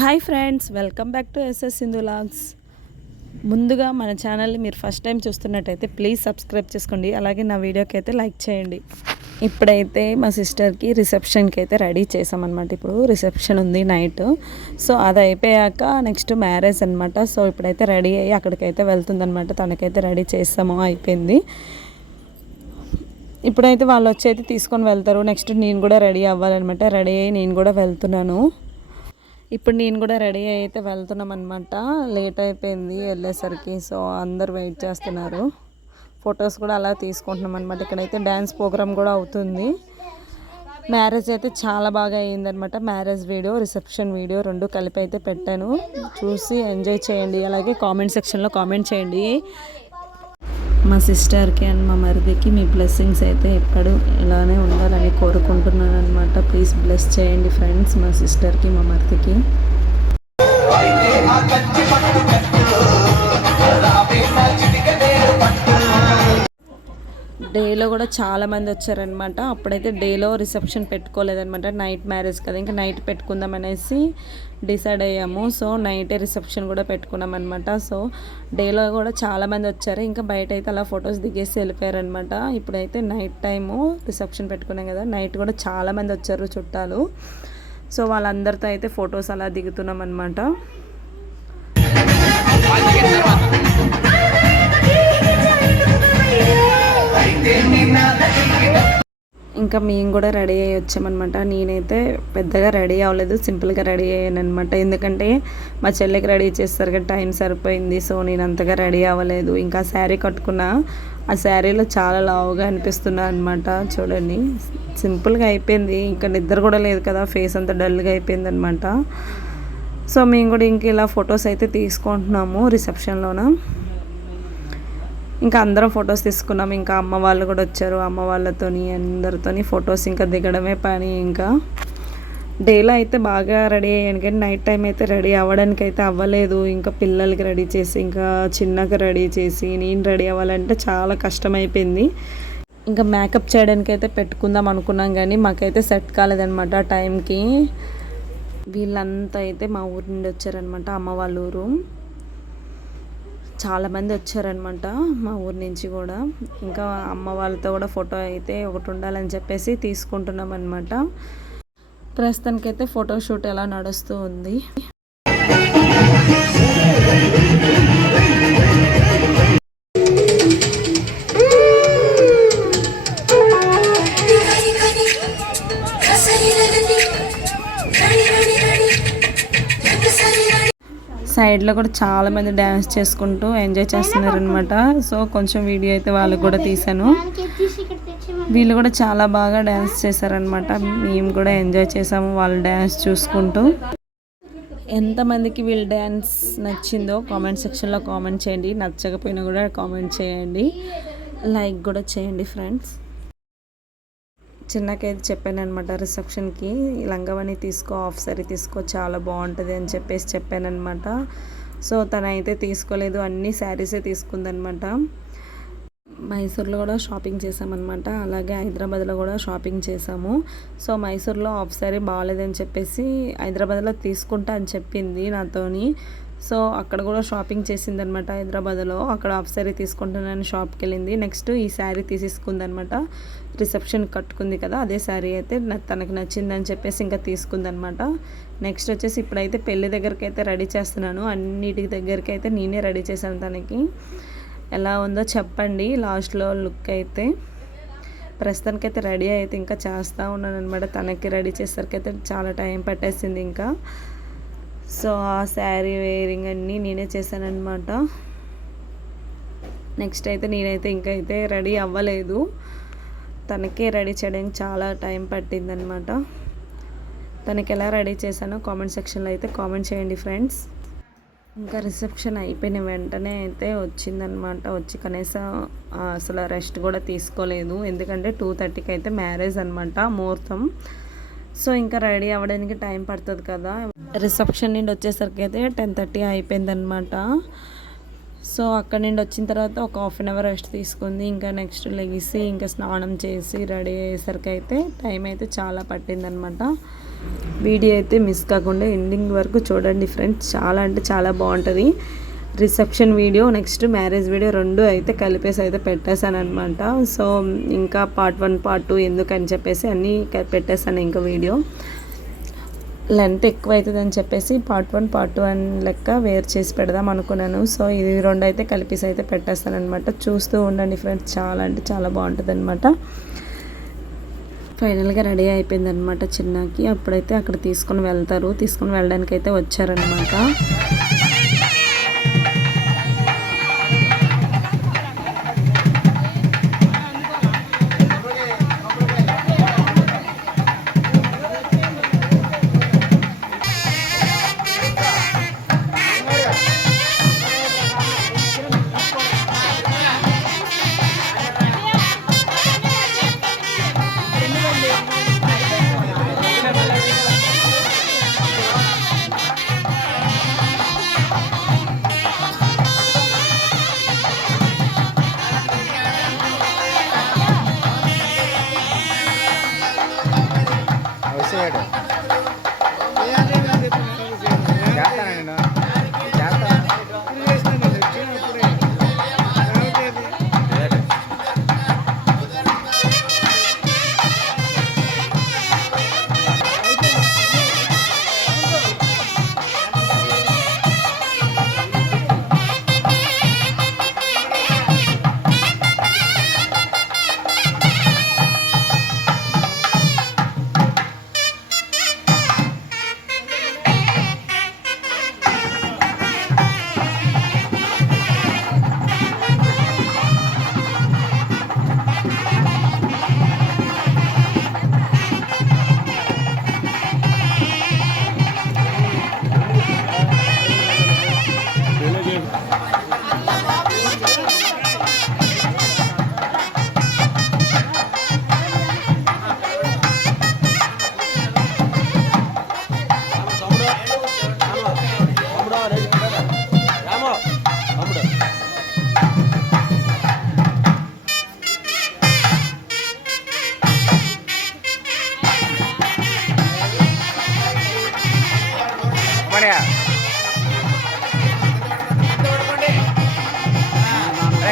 Hi friends, welcome back to SS Sindhu logs. ముందుగా మన ఛానల్ని మీరు ఫస్ట్ టైం చూస్తున్నట్టయితే ప్లీజ్ సబ్స్క్రైబ్ చేసుకోండి. అలాగే నా వీడియోకి అయితే లైక్ చేయండి. ఇప్పుడైతే మా సిస్టర్కి రిసెప్షన్కి అయితే రెడీ చేసామన్నమాట. ఇప్పుడు రిసెప్షన్ ఉంది నైట్. సో అది అయిపోయాక నెక్స్ట్ మ్యారేజ్ అనమాట. సో ఇప్పుడైతే రెడీ అయ్యి అక్కడికైతే వెళ్తుందనమాట. తనకైతే రెడీ చేస్తాము, అయిపోయింది. ఇప్పుడైతే వాళ్ళు వచ్చి అయితే తీసుకొని వెళ్తారు. నెక్స్ట్ నేను కూడా రెడీ అవ్వాలన్నమాట. రెడీ అయ్యి నేను కూడా వెళ్తున్నాను. ఇప్పుడు నేను కూడా రెడీ అయితే వెళ్తున్నాం అనమాట. లేట్ అయిపోయింది వెళ్ళేసరికి. సో అందరు వెయిట్ చేస్తున్నారు. ఫొటోస్ కూడా అలా తీసుకుంటున్నాం అనమాట. ఇక్కడైతే డ్యాన్స్ ప్రోగ్రామ్ కూడా అవుతుంది. మ్యారేజ్ అయితే చాలా బాగా అయ్యిందనమాట. మ్యారేజ్ వీడియో, రిసెప్షన్ వీడియో రెండు కలిపి అయితే పెట్టాను. చూసి ఎంజాయ్ చేయండి. అలాగే కామెంట్ సెక్షన్లో కామెంట్ చేయండి. మా సిస్టర్కి అండ్ మా మరిదికి మీ బ్లెస్సింగ్స్ అయితే ఎప్పుడు ఇలానే ఉండాలని కోరుకుంటున్నాను అనమాట. ప్లీజ్ బ్లెస్ చేయండి ఫ్రెండ్స్, మా సిస్టర్కి మా మరిదికి. డేలో కూడా చాలామంది వచ్చారనమాట. అప్పుడైతే డేలో రిసెప్షన్ పెట్టుకోలేదనమాట. నైట్ మ్యారేజ్ కదా, ఇంకా నైట్ పెట్టుకుందాం అనేసి డిసైడ్ అయ్యాము. సో నైటే రిసెప్షన్ కూడా పెట్టుకున్నాం అనమాట. సో డేలో కూడా చాలామంది వచ్చారు. ఇంకా బయట అయితే అలా ఫొటోస్ దిగేసి వెళ్ళిపోయారనమాట. ఇప్పుడైతే నైట్ టైము రిసెప్షన్ పెట్టుకున్నాం కదా, నైట్ కూడా చాలామంది వచ్చారు చుట్టాలు. సో వాళ్ళందరితో అయితే ఫొటోస్ అలా దిగుతున్నాం అనమాట. ఇంకా మేము కూడా రెడీ అయ్యి వచ్చామన్నమాట. నేనైతే పెద్దగా రెడీ అవ్వలేదు, సింపుల్గా రెడీ అయ్యాను అనమాట. ఎందుకంటే మా చెల్లికి రెడీ చేస్తారు కదా, టైం సరిపోయింది. సో నేను అంతగా రెడీ అవ్వలేదు. ఇంకా శారీ కట్టుకున్నా, ఆ శారీలో చాలా లావుగా అనిపిస్తున్నా అనమాట. చూడండి, సింపుల్గా అయిపోయింది. ఇంకా నిద్ర కూడా లేదు కదా, ఫేస్ అంతా డల్గా అయిపోయింది అనమాట. సో మేము కూడా ఇంక ఇలా ఫొటోస్ అయితే తీసుకుంటున్నాము రిసెప్షన్లోన. ఇంకా అందరం ఫొటోస్ తీసుకున్నాం. ఇంకా అమ్మ వాళ్ళు కూడా వచ్చారు. అమ్మ వాళ్ళతోని అందరితోని ఫొటోస్ ఇంకా దిగడమే పని. ఇంకా డేలో అయితే బాగా రెడీ అయ్యాను, కానీ నైట్ టైం అయితే రెడీ అవ్వడానికి అయితే అవ్వలేదు. ఇంకా పిల్లలకి రెడీ చేసి, ఇంకా చిన్నగా రెడీ చేసి నేను రెడీ అవ్వాలంటే చాలా కష్టమైపోయింది. ఇంకా మేకప్ చేయడానికి అయితే పెట్టుకుందాం అనుకున్నాం, కానీ మాకైతే సెట్ కాలేదనమాట టైంకి. వీళ్ళంతా అయితే మా ఊరి నుండి వచ్చారనమాట, అమ్మ వాళ్ళ ఊరు. చాలామంది వచ్చారనమాట మా ఊరి నుంచి కూడా. ఇంకా అమ్మ వాళ్ళతో కూడా ఫోటో అయితే ఒకటి ఉండాలని చెప్పేసి తీసుకుంటున్నాం అనమాట. ప్రస్తుతానికైతే ఫోటోషూట్ ఎలా నడుస్తూ ఉంది. సైడ్లో కూడా చాలామంది డ్యాన్స్ చేసుకుంటూ ఎంజాయ్ చేస్తున్నారనమాట. సో కొంచెం వీడియో అయితే వాళ్ళకు కూడా తీసాను. వీళ్ళు కూడా చాలా బాగా డ్యాన్స్ చేశారనమాట. మేము కూడా ఎంజాయ్ చేసాము వాళ్ళు డ్యాన్స్ చూసుకుంటూ. ఎంతమందికి వీళ్ళు డ్యాన్స్ నచ్చిందో కామెంట్ సెక్షన్లో కామెంట్ చేయండి. నచ్చకపోయినా కూడా కామెంట్ చేయండి, లైక్ కూడా చేయండి ఫ్రెండ్స్. చిన్నకైతే చెప్పాను అనమాట, రిసెప్షన్కి లంగావని తీసుకో, హాఫ్ సారీ తీసుకో, చాలా బాగుంటుంది అని చెప్పేసి చెప్పానమాట. సో తనైతే తీసుకోలేదు, అన్ని శారీసే తీసుకుందనమాట. మైసూర్లో కూడా షాపింగ్ చేసామన్నమాట. అలాగే హైదరాబాద్లో కూడా షాపింగ్ చేసాము. సో మైసూర్లో హాఫ్ సారీ బాగాలేదని చెప్పేసి హైదరాబాద్లో తీసుకుంటా అని చెప్పింది నాతోని. సో అక్కడ కూడా షాపింగ్ చేసిందనమాట హైదరాబాద్లో. అక్కడ హాఫ్ సారీ తీసుకుంటానని షాప్కి వెళ్ళింది. నెక్స్ట్ ఈ శారీ తీసేసుకుందనమాట. రిసెప్షన్ కట్టుకుంది కదా, అదే శారీ అయితే తనకు నచ్చిందని చెప్పేసి ఇంకా తీసుకుందనమాట. నెక్స్ట్ వచ్చేసి ఇప్పుడైతే పెళ్లి దగ్గరికి అయితే రెడీ చేస్తున్నాను. అన్నిటి దగ్గరికి అయితే నేనే రెడీ చేశాను. తనకి ఎలా ఉందో చెప్పండి లాస్ట్లో లుక్ అయితే. ప్రస్తుతానికైతే రెడీ అయితే ఇంకా చేస్తూ ఉన్నాను అనమాట. తనకి రెడీ చేసేసరికి అయితే చాలా టైం పట్టేసింది ఇంకా. సో ఆ శారీ వేరింగ్ అన్నీ నేనే చేశానమాట. నెక్స్ట్ అయితే నేనైతే ఇంకైతే రెడీ అవ్వలేదు, తనకే రెడీ చేయడానికి చాలా టైం పట్టిందనమాట. తనకి ఎలా రెడీ చేశానో కామెంట్ సెక్షన్లో అయితే కామెంట్ చేయండి ఫ్రెండ్స్. ఇంకా రిసెప్షన్ అయిపోయిన వెంటనే అయితే వచ్చిందనమాట. వచ్చి కనీసం అసలు రెస్ట్ కూడా తీసుకోలేదు, ఎందుకంటే 2:30కి అయితే మ్యారేజ్ అనమాట, ముహూర్తం. సో ఇంకా రెడీ అవ్వడానికి టైం పడుతుంది కదా. రిసెప్షన్ నుండి వచ్చేసరికి అయితే 10:30 అయిపోయిందనమాట. సో అక్కడి నుండి వచ్చిన తర్వాత ఒక హాఫ్ అన్ అవర్ రెస్ట్ తీసుకుంది. ఇంకా నెక్స్ట్ లెగిసి ఇంకా స్నానం చేసి రెడీ అయ్యేసరికి అయితే టైం అయితే చాలా పట్టిందనమాట. వీడియో అయితే మిస్ కాకుండా ఎండింగ్ వరకు చూడండి ఫ్రెండ్స్, చాలా అంటే చాలా బాగుంటుంది. Reception video next marriage video రెండు అయితే కలిపేసి అయితే పెట్టేశాను అనమాట. సో ఇంకా పార్ట్ 1 పార్ట్ 2 ఎందుకని చెప్పేసి అన్నీ పెట్టేశాను. ఇంకా వీడియో లెంత్ ఎక్కువ అవుతుందని చెప్పేసి పార్ట్ 1 పార్ట్ 2 అని లెక్క వేరు చేసి పెడదాం అనుకున్నాను. సో ఇది రెండు అయితే కలిపేసి అయితే పెట్టేస్తాను అనమాట. చూస్తూ ఉండండి ఫ్రెండ్స్, చాలా అంటే చాలా బాగుంటుంది అనమాట. ఫైనల్గా రెడీ అయిపోయిందనమాట చిన్నకి. అప్పుడైతే అక్కడ తీసుకొని వెళ్ళడానికి అయితే వచ్చారనమాట.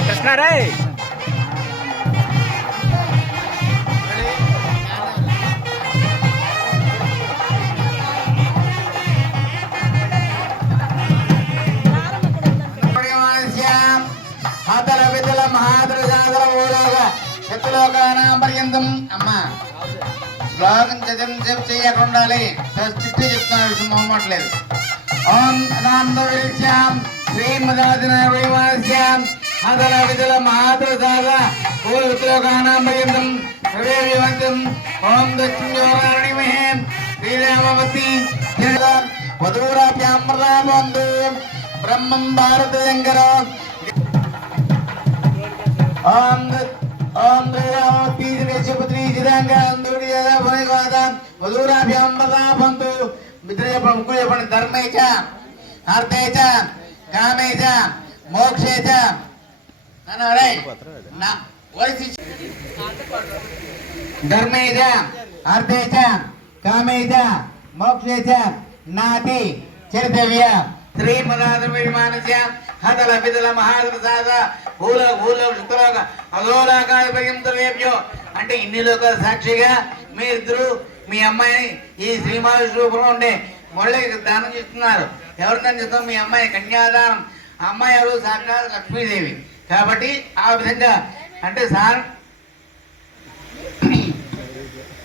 కృష్ణ రే అమ్మా శ్లోకం చదివి చెయ్యకుండా ఉండాలి. చిట్టి చెప్తున్నారు, మొహమ్మట్లేదు. ఓం అనాందవిరిశ్యాం శ్రీమదాదినాశ్యాం అదల విదల మహాద్రసాద పూర్వకానాంబర్యంతం సర్వేవంతం. ఓం దక్షిణోరాణిమహే శ్రీరామవతి వధూరాభ్యామృతాబంధు బ్రహ్మం భారత శంకర. ఓం ఓం శ్రీరామవతి శ్రీపుత్రి చిదాంగం వధూరాభ్యామృతాబంధు మిత్రపండి ధర్మేచ అర్థేచ కామేచ మోక్షేచ ధర్మేచ అర్థేచ కామేచ మోక్షేచ నాతి చరితవ్య. శ్రీమదాదమానస్య హతల విదల మహాదసాద భూల భూల శుక్రలోక అలోలాకాల పర్యంతర్వేభ్యో. అంటే ఇన్ని లోకాల సాక్షిగా మీరిద్దరు మీ అమ్మాయిని ఈ శ్రీమహావిష్ణువులో ఉండే మురళికి దానం చేస్తున్నారు. ఎవరు దానం చేస్తాం? మీ అమ్మాయి కన్యాదానం. అమ్మాయి ఎవరు? సాక్షాత్ లక్ష్మీదేవి. కాబట్టి ఆ విధంగా అంటే సార్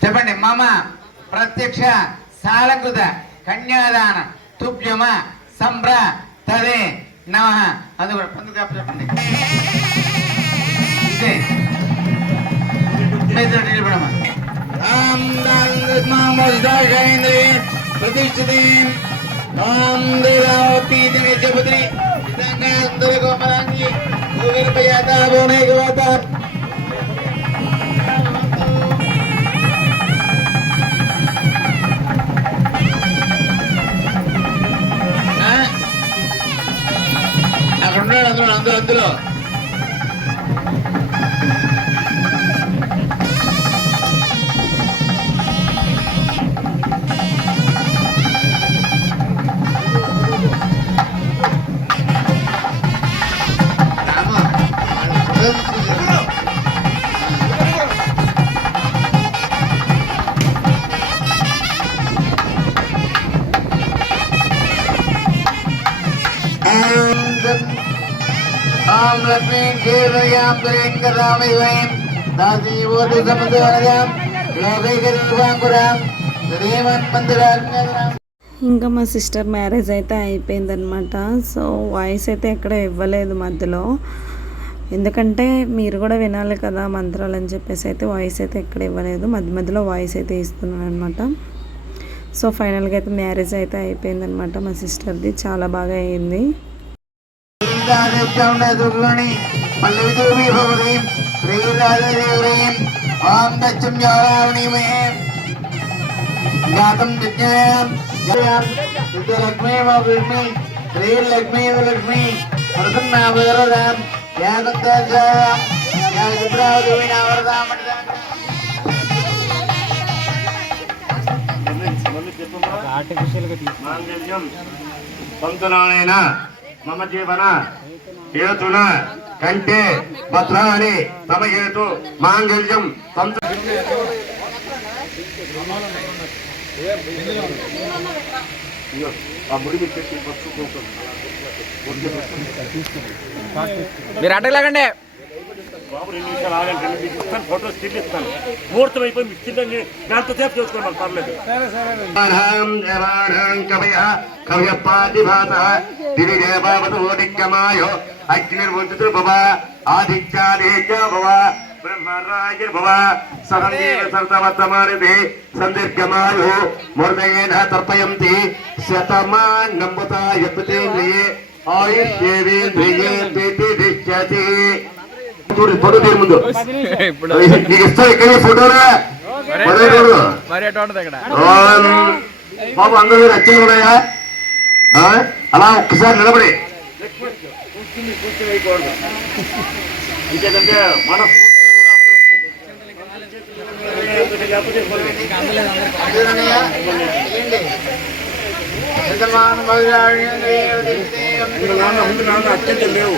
చెప్పండి. మమ ప్రత్యక్ష సాలంకృత కన్యాదాన తుభ్యమ సంభ్ర తదే నమ. అది కూడా పొందుగా చెప్పండి. ఇదే నిలబడమా ప్రతిష్ఠితి. ఓం దేవావతి దినేశపుత్రి గోమరాంగి గోవిర్పయాత బోనే గోత. అక్కడ ఉన్నాడు, అందులో అందులో ओम लक्ष्मी केरयाम दरेन करामि वयम दासी वोदु समुद्रयाम लोके गरीबांकुराम देवन मंदिराम. ఇంకా మా సిస్టర్ మ్యారేజ్ అయితే అయిపోయిందనమాట. సో వాయిస్ అయితే ఎక్కడ ఇవ్వలేదు మధ్యలో, ఎందుకంటే మీరు కూడా వినాలి కదా మంత్రాలు అని చెప్పేసి అయితే వాయిస్ అయితే ఎక్కడ ఇవ్వలేదు. మధ్యలో వాయిస్ అయితే ఇస్తున్నాను అనమాట. సో ఫైనల్గా అయితే మ్యారేజ్ అయితే అయిపోయిందనమాట మా సిస్టర్ది. చాలా బాగా అయింది. పంతునాయన మమ జీవన హేతున కంటే భద్రాని తమ హేతు మాంగళ్యం పంతు మీరు అడ్డలాగండి. బాబు 2 నిమిషాలు ఆగండి, 2 నిమిషాలు ఇస్తాను, ఫోటో స్టిల్ ఇస్తాను. ముహూర్తం అయిపోయి మీకు చిన్న గంట సేపు చేసుకోండి, పర్లేదు. బ్రహ్మరాజర్భవ సహదేవ సర్తవర్తమానదే సందీర్ఘమాయు మూర్ధయేన తర్పయంతి శతమానంబుతాయపతేంద్రియే ఆయుష్యేవేంద్రియే తితిష్యతి. ఫోటో తీరు ముందు నీకు ఇష్టం ఇక్కడ ఫోటోనే బాబు. అందరూ రచ్చలు ఉన్నాయా? అలా ఒక్కసారి నిలబడి కూర్చోవేయకూడదు. ఇంకేదంటే మన అత్యంత లేవు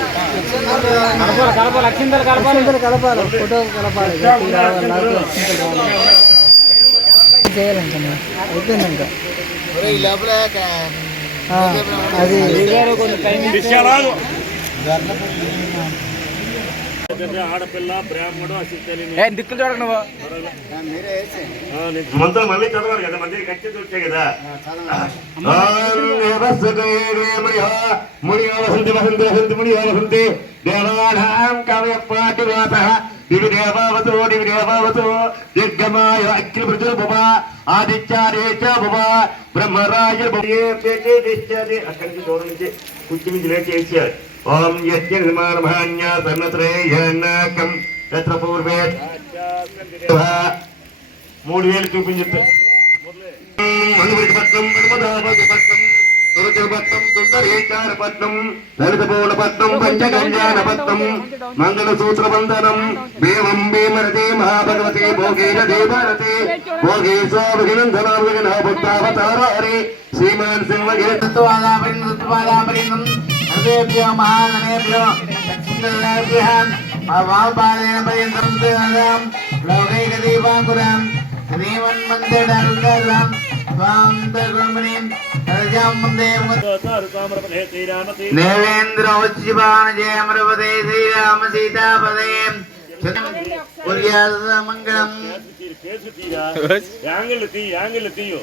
కలపాలి ఫోటో కలపాలి చేయాలంటే అయిపోయిందంట. అది ఆడపిల్ల బ్రాహ్మడు దిక్కులు చూడక నువ్వు మంత్రం మళ్ళీ చదవాలి కదా, మంది కచ్చి వచ్చాయి కదా. ముని వసంతి వసంతి వసంతి ముని వసంతి దేవానాం కవ్యపాటివాత దివి దేవావతో దివి దేవావతో దిగ్గమాయ అఖిల ప్రజల భవ ఆదిత్యాదేశ భవ బ్రహ్మరాజ అక్కడి నుంచి దూరం నుంచి కుర్చీ నుంచి లేట్ చేశారు. ఓం యజ్ఞ నిర్మాణమాన్య సన్నత్రేయకం తత్ర పూర్వే 3000 చూపించే మనుపట్నం నర్మదాపట్నం తురచపట్నం తుందరేచారపట్నం లలితపూర్ణపట్నం పంచకళ్యాణపట్నం మంగళసూత్రబంధనం దేవం భీమరతే మహాభగవతే భోగేన దేవరతే భోగేశ్వరినందనాభగన భక్తావతారే శ్రీమాన్ సింహగిరిత్వాదాపరిణం హృదయేభ్యో మహాగణేభ్యో లక్ష్మీదేవేభ్యః వామపాదేన పర్యంతం దేవానాం లౌకైకదీపాంకురాం శ్రీమన్మందిరం స్వాం తగుణమణిం రజాం వందే దేవేంద్రోజ్జీవాన జయమరవదే శ్రీరామ సీతాపదే మంగళం. యాంగిల్ తీయో,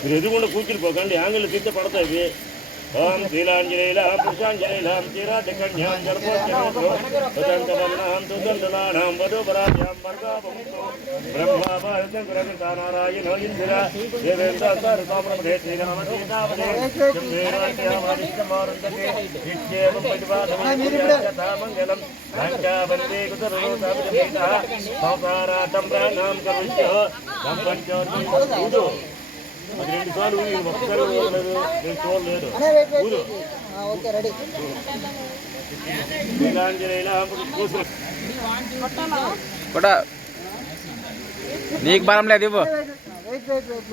మీరు ఎదుగుండా కూర్చుని పోకండి, యాంగిల్ తీస్తే పడతాయి. ఓం శ్రీలాంజలీలాం పురుషాంజలీలాం శ్రీరాజకన్యాం గర్భోజ్జనాం తుదండనానాం వధూపరాజ్యాం వర్గాభవంతు బ్రహ్మాభారతంకరకృతానారాయణో ఇందిర దేవేంద్రాసారసామృతే శ్రీరామ సీతాపదే జంబేరాజ్యామాదిష్టమారుందతే నిత్యేవం ప్రతిపాదమంగళం లంకావందే కుతరుతాభిజమేతః సంసారాతం ప్రాణాం కరుష్యః సంపంచోర్మిందు ఓకే రెడీ. కూడా నీకు బలం లేదు ఇవ్వు. Wait wait wait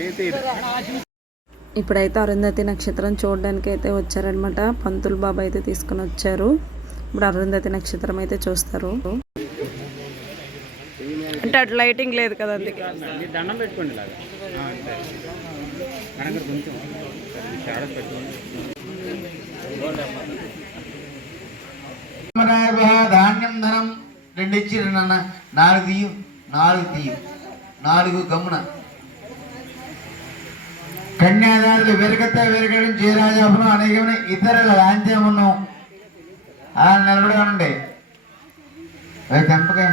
wait wait ready. ఇప్పుడైతే అరుంధతి నక్షత్రం చూడడానికి అయితే వచ్చారనమాట. పంతులు బాబా అయితే తీసుకొని వచ్చారు. ఇప్పుడు అరుంధతి నక్షత్రం అయితే చూస్తారు. అంటే అటు లైటింగ్ లేదు కదా, అందుకే దండం పెట్టుకోండి ఇలాగా. కొంచెం ధాన్యం ధనం 2 ఇచ్చిర్రు నాన్న. 4 తీయు 4 గమ్మున కన్యాదారులు వెరగడం జయరాజాపురం అనేకమైన ఇతరుల లాంఛనమును నిలబడి ఉండే చంపకాయ.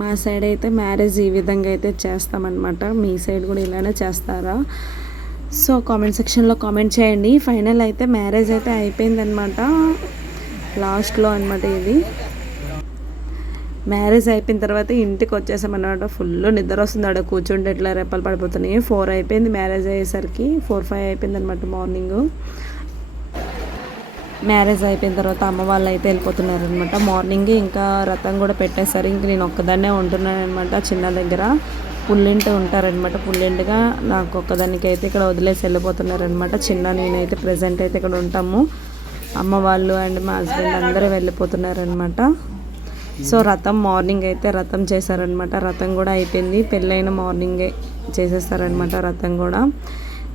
మా సైడ్ అయితే మ్యారేజ్ ఈ విధంగా అయితే చేస్తామన్నమాట. మీ సైడ్ కూడా ఇలానే చేస్తారా? సో కామెంట్ సెక్షన్లో కామెంట్ చేయండి. ఫైనల్ అయితే మ్యారేజ్ అయితే అయిపోయిందనమాట. లాస్ట్లో అనమాట ఇది. మ్యారేజ్ అయిపోయిన తర్వాత ఇంటికి వచ్చేసామన్నమాట. ఫుల్ నిద్ర వస్తుంది. ఆడ కూర్చుంటే ఇట్లా రెప్పలు పడిపోతున్నాయి. 4 అయిపోయింది మ్యారేజ్ అయ్యేసరికి. 4-5 అయిపోయింది అనమాట మార్నింగ్. మ్యారేజ్ అయిపోయిన తర్వాత అమ్మ వాళ్ళు అయితే వెళ్ళిపోతున్నారు అనమాట. మార్నింగ్ ఇంకా రథం కూడా పెట్టేశారు. ఇంక నేను ఒక్కదాన్నే ఉంటున్నాను అనమాట. చిన్న దగ్గర పుల్లింటి ఉంటారనమాట. పుల్లింటిగా నాకు ఒక్కదానికి అయితే ఇక్కడ వదిలేసి వెళ్ళిపోతున్నారు అనమాట. చిన్న నేనైతే ప్రజెంట్ అయితే ఇక్కడ ఉంటాము. అమ్మ వాళ్ళు అండ్ మా హస్బెండ్ అందరూ వెళ్ళిపోతున్నారనమాట. సో రథం మార్నింగ్ అయితే రథం చేశారనమాట. రథం కూడా అయిపోయింది. పెళ్ళైన మార్నింగే చేసేస్తారనమాట రథం కూడా.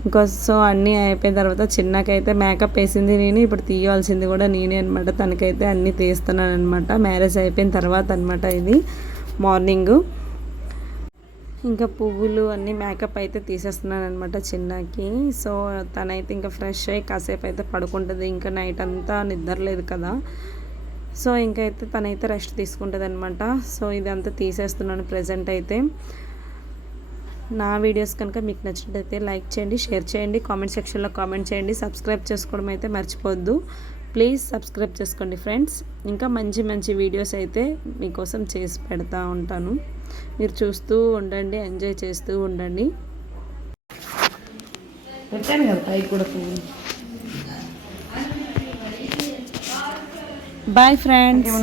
ఇంకా సో అన్నీ అయిపోయిన తర్వాత చిన్నకైతే మేకప్ వేసింది నేను, ఇప్పుడు తీయవలసింది కూడా నేనే అనమాట. తనకైతే అన్నీ తీస్తున్నాను అనమాట. మ్యారేజ్ అయిపోయిన తర్వాత అనమాట ఇది మార్నింగ్. ఇంకా పువ్వులు అన్నీ మేకప్ అయితే తీసేస్తున్నాను అనమాట చిన్నకి. సో తనైతే ఇంకా ఫ్రెష్ అయ్యి కాసేపు అయితే పడుకుంటుంది. ఇంకా నైట్ అంతా నిద్రలేదు కదా. సో ఇంకైతే తనైతే రెస్ట్ తీసుకుంటుంది అనమాట. సో ఇదంతా తీసేస్తున్నాను ప్రజెంట్ అయితే. నా వీడియోస్ కనుక మీకు నచ్చినట్లయితే లైక్ చేయండి, షేర్ చేయండి, కామెంట్ సెక్షన్లో కామెంట్ చేయండి. సబ్స్క్రైబ్ చేసుకోవడం అయితే మర్చిపోవద్దు. ప్లీజ్ సబ్స్క్రైబ్ చేసుకోండి ఫ్రెండ్స్. ఇంకా మంచి మంచి వీడియోస్ అయితే మీకోసం చేసి పెడతా ఉంటాను. మీరు చూస్తూ ఉండండి, ఎంజాయ్ చేస్తూ ఉండండి. పెట్టాను కదా పైకి కూడా పువ్వు. Bye friends.